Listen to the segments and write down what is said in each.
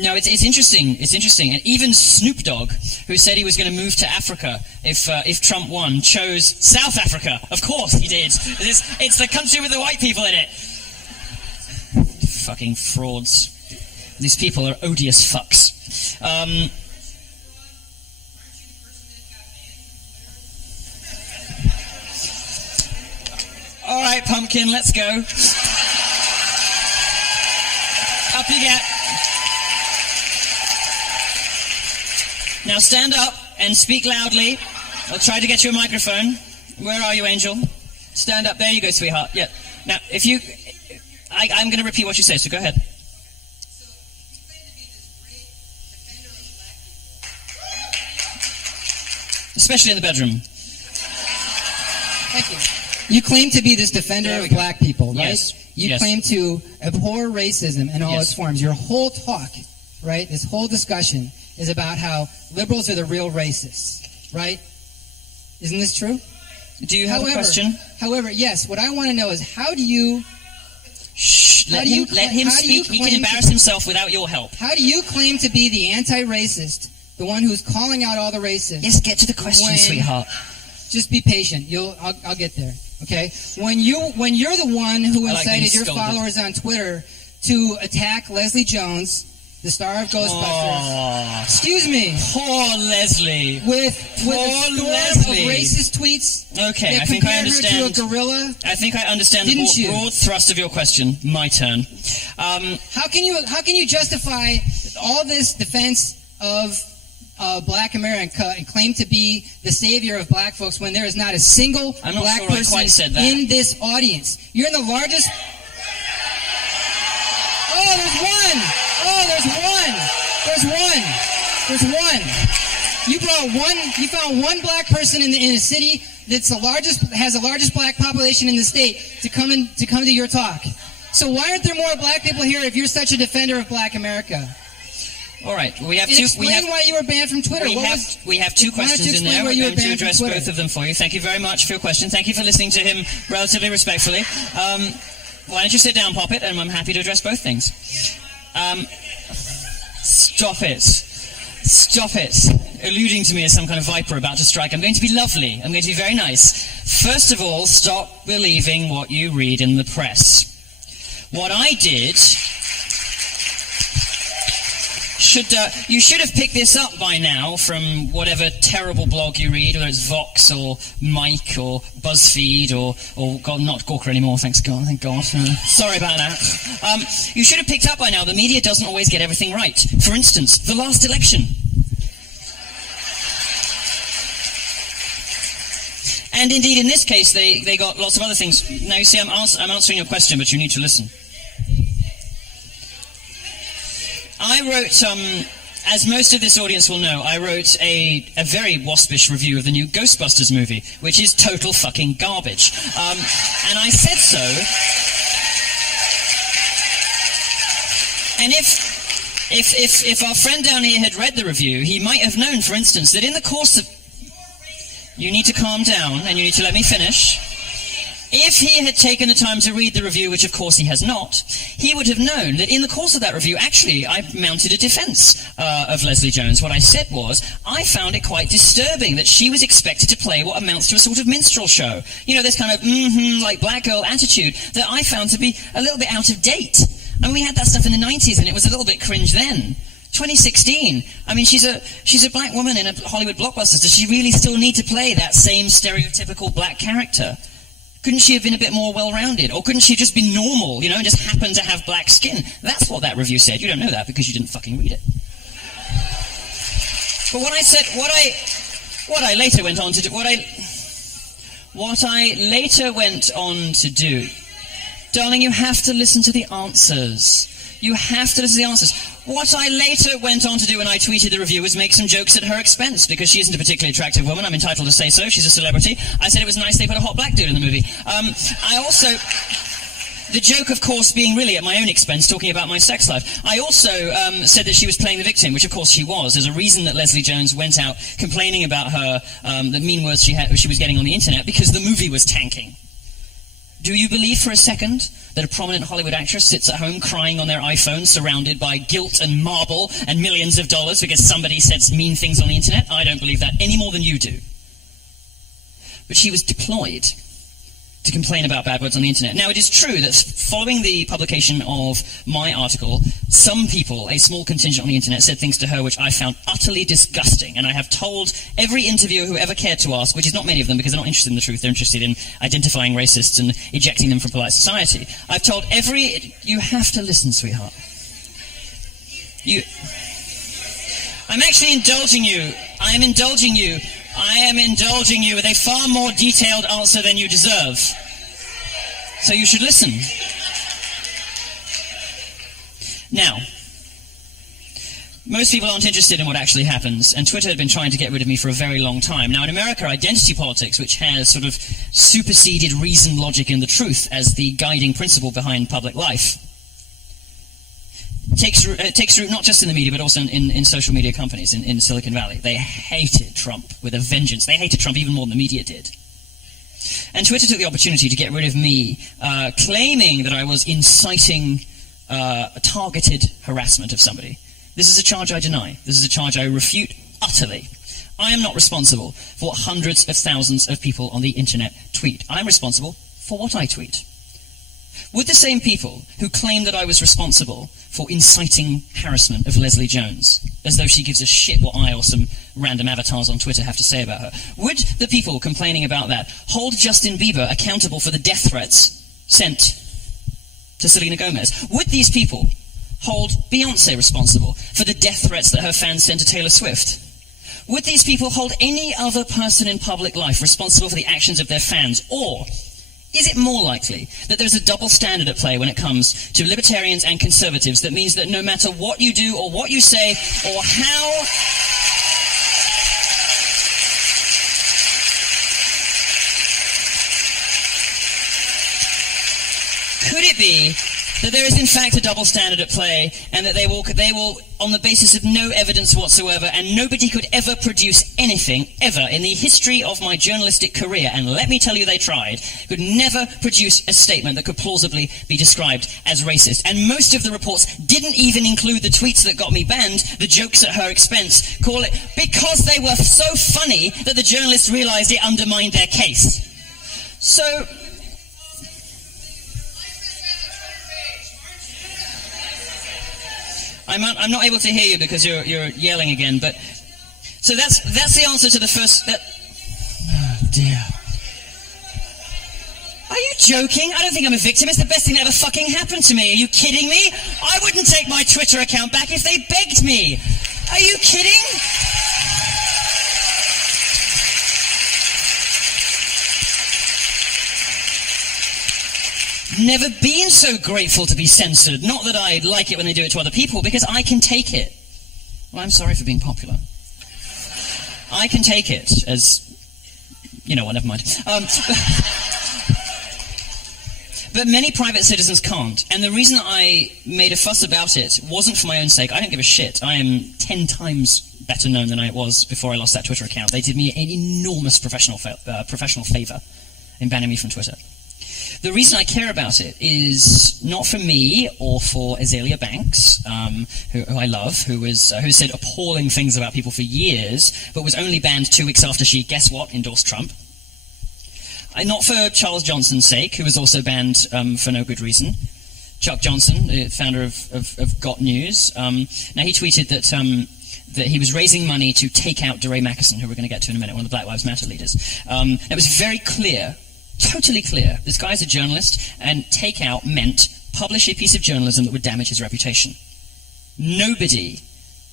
No, it's interesting. It's interesting. And even Snoop Dogg, who said he was going to move to Africa if Trump won, chose South Africa. Of course he did. It's the country with the white people in it. Fucking frauds. These people are odious fucks. All right, Pumpkin, let's go. Up you get. Now stand up and speak loudly. I'll try to get you a microphone. Where are you, Angel? Stand up. There you go, sweetheart. Yeah. Now, if you... I'm going to repeat what you say, so go ahead. Especially in the bedroom. Thank you. You claim to be this defender of black people, right? Yes. You claim to abhor racism in all its forms. Your whole talk, right, this whole discussion is about how liberals are the real racists, right? Isn't this true? Do you have a question? However, yes. What I want to know is how do you... Shh, let him speak. He can embarrass himself without your help. How do you claim to be the anti-racist, the one who's calling out all the racists? Yes, get to the question, sweetheart. Just be patient. I'll get there. Okay? When you're the one who incited your followers on Twitter to attack Leslie Jones, the star of Ghostbusters. Oh, excuse me. Poor Leslie. With a storm of racist tweets. Okay, I think I understand. Her to a gorilla. I think I understand the broad thrust of your question. My turn. How can you justify all this defense of Black America and claim to be the savior of black folks when there is not a single black person in this audience? You're in the largest... Oh, there's one! Oh, there's one! You found one black person in a city that's has the largest black population in the state to come to your talk. So why aren't there more black people here if you're such a defender of black America? All right, we have explain why you were banned from Twitter. We have two questions in there. We're going to address both of them for you. Thank you very much for your question. Thank you for listening to him relatively respectfully. Why don't you sit down, Poppet, and I'm happy to address both things. Stop it. Alluding to me as some kind of viper about to strike. I'm going to be lovely. I'm going to be very nice. First of all, stop believing what you read in the press. What I did... you should have picked this up by now from whatever terrible blog you read, whether it's Vox or Mike or BuzzFeed or God, not Gawker anymore, thank God. Sorry about that. You should have picked up by now the media doesn't always get everything right. For instance, the last election. And indeed, in this case, they got lots of other things. Now, you see, I'm answering your question, but you need to listen. I wrote, as most of this audience will know, I wrote a very waspish review of the new Ghostbusters movie, which is total fucking garbage. And I said so. And if our friend down here had read the review, he might have known, for instance, that in the course of... You need to calm down, and you need to let me finish. If he had taken the time to read the review, which of course he has not, he would have known that in the course of that review, actually, I mounted a defense of Leslie Jones. What I said was, I found it quite disturbing that she was expected to play what amounts to a sort of minstrel show. You know, this kind of, like black girl attitude that I found to be a little bit out of date. I mean, we had that stuff in the 90s, and it was a little bit cringe then. 2016. I mean, she's a black woman in a Hollywood blockbuster. Does she really still need to play that same stereotypical black character? Couldn't she have been a bit more well-rounded? Or couldn't she just be normal, and just happen to have black skin? That's what that review said. You don't know that because you didn't fucking read it. But what I said, what I later went on to do, darling, you have to listen to the answers. You have to listen to the answers. What I later went on to do when I tweeted the review was make some jokes at her expense, because she isn't a particularly attractive woman. I'm entitled to say so. She's a celebrity. I said it was nice they put a hot black dude in the movie. I also... The joke, of course, being really at my own expense, talking about my sex life. I also said that she was playing the victim, which of course she was. There's a reason that Leslie Jones went out complaining about her, the mean words she was getting on the internet, because the movie was tanking. Do you believe for a second that a prominent Hollywood actress sits at home crying on their iPhone surrounded by guilt and marble and millions of dollars because somebody says mean things on the internet? I don't believe that any more than you do. But she was deployed to complain about bad words on the internet. Now, it is true that following the publication of my article, some people, a small contingent on the internet, said things to her which I found utterly disgusting. And I have told every interviewer who ever cared to ask, which is not many of them because they're not interested in the truth, they're interested in identifying racists and ejecting them from polite society. I've told you have to listen, sweetheart. I'm actually indulging you. I am indulging you. I am indulging you with a far more detailed answer than you deserve. So you should listen. Now, most people aren't interested in what actually happens, and Twitter had been trying to get rid of me for a very long time. Now, in America, identity politics, which has sort of superseded reason, logic, and the truth as the guiding principle behind public life, takes root not just in the media, but also in social media companies in Silicon Valley. They hated Trump with a vengeance. They hated Trump even more than the media did. And Twitter took the opportunity to get rid of me, claiming that I was inciting targeted harassment of somebody. This is a charge I deny. This is a charge I refute utterly. I am not responsible for what hundreds of thousands of people on the internet tweet. I'm responsible for what I tweet. Would the same people who claim that I was responsible for inciting harassment of Leslie Jones, as though she gives a shit what I or some random avatars on Twitter have to say about her, would the people complaining about that hold Justin Bieber accountable for the death threats sent to Selena Gomez? Would these people hold Beyonce responsible for the death threats that her fans sent to Taylor Swift? Would these people hold any other person in public life responsible for the actions of their fans? Or is it more likely that there's a double standard at play when it comes to libertarians and conservatives that means that no matter what you do or what you say or how could it be that there is in fact a double standard at play, and that they will, on the basis of no evidence whatsoever, and nobody could ever produce anything, ever, in the history of my journalistic career, and let me tell you they tried, could never produce a statement that could plausibly be described as racist. And most of the reports didn't even include the tweets that got me banned, the jokes at her expense, because they were so funny that the journalists realized it undermined their case. So I'm not able to hear you because you're yelling again, but so that's the answer to the first. Oh dear. Are you joking? I don't think I'm a victim. It's the best thing that ever fucking happened to me. Are you kidding me? I wouldn't take my Twitter account back if they begged me. Are you kidding? Never been so grateful to be censored. Not that I like it when they do it to other people, because I can take it. Well, I'm sorry for being popular. I can take it as, well, never mind. But many private citizens can't. And the reason I made a fuss about it wasn't for my own sake. I don't give a shit. I am 10 times better known than I was before I lost that Twitter account. They did me an enormous professional favor in banning me from Twitter. The reason I care about it is not for me or for Azealia Banks, who I love, who said appalling things about people for years, but was only banned 2 weeks after she, guess what, endorsed Trump. Not for Charles Johnson's sake, who was also banned for no good reason. Chuck Johnson, the founder of Got News, now he tweeted that he was raising money to take out DeRay Mackison, who we're going to get to in a minute, one of the Black Lives Matter leaders. It was very clear, totally clear, this guy's a journalist, and take out meant publish a piece of journalism that would damage his reputation. Nobody,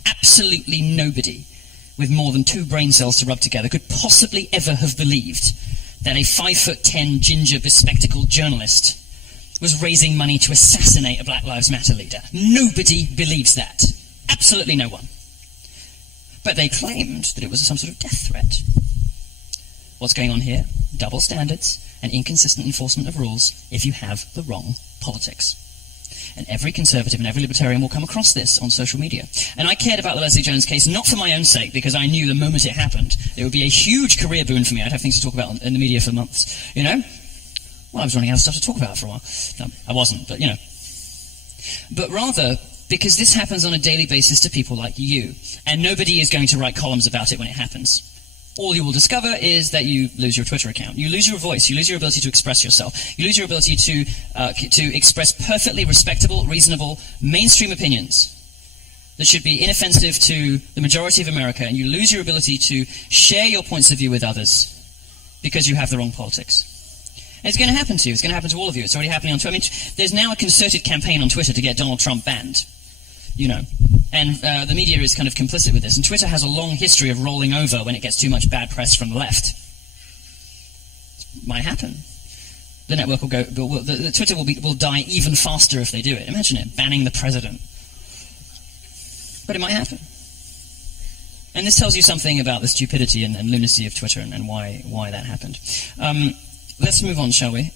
absolutely nobody, with more than 2 brain cells to rub together could possibly ever have believed that a 5'10" ginger bespectacled journalist was raising money to assassinate a Black Lives Matter leader. Nobody believes that. Absolutely no one. But they claimed that it was some sort of death threat. What's going on here? Double standards and inconsistent enforcement of rules if you have the wrong politics. And every conservative and every libertarian will come across this on social media. And I cared about the Leslie Jones case not for my own sake, because I knew the moment it happened, it would be a huge career boon for me. I'd have things to talk about in the media for months, Well, Well, I was running out of stuff to talk about for a while. No, I wasn't, but But rather, because this happens on a daily basis to people like you, and nobody is going to write columns about it when it happens. All you will discover is that you lose your Twitter account. You lose your voice. You lose your ability to express yourself. You lose your ability to express perfectly respectable, reasonable, mainstream opinions that should be inoffensive to the majority of America, and you lose your ability to share your points of view with others because you have the wrong politics. And it's going to happen to you. It's going to happen to all of you. It's already happening on Twitter. I mean, there's now a concerted campaign on Twitter to get Donald Trump banned. And the media is kind of complicit with this. And Twitter has a long history of rolling over when it gets too much bad press from the left. Might happen. The network will go. The Twitter will die even faster if they do it. Imagine it, banning the president. But it might happen. And this tells you something about the stupidity and lunacy of Twitter and why that happened. Let's move on, shall we?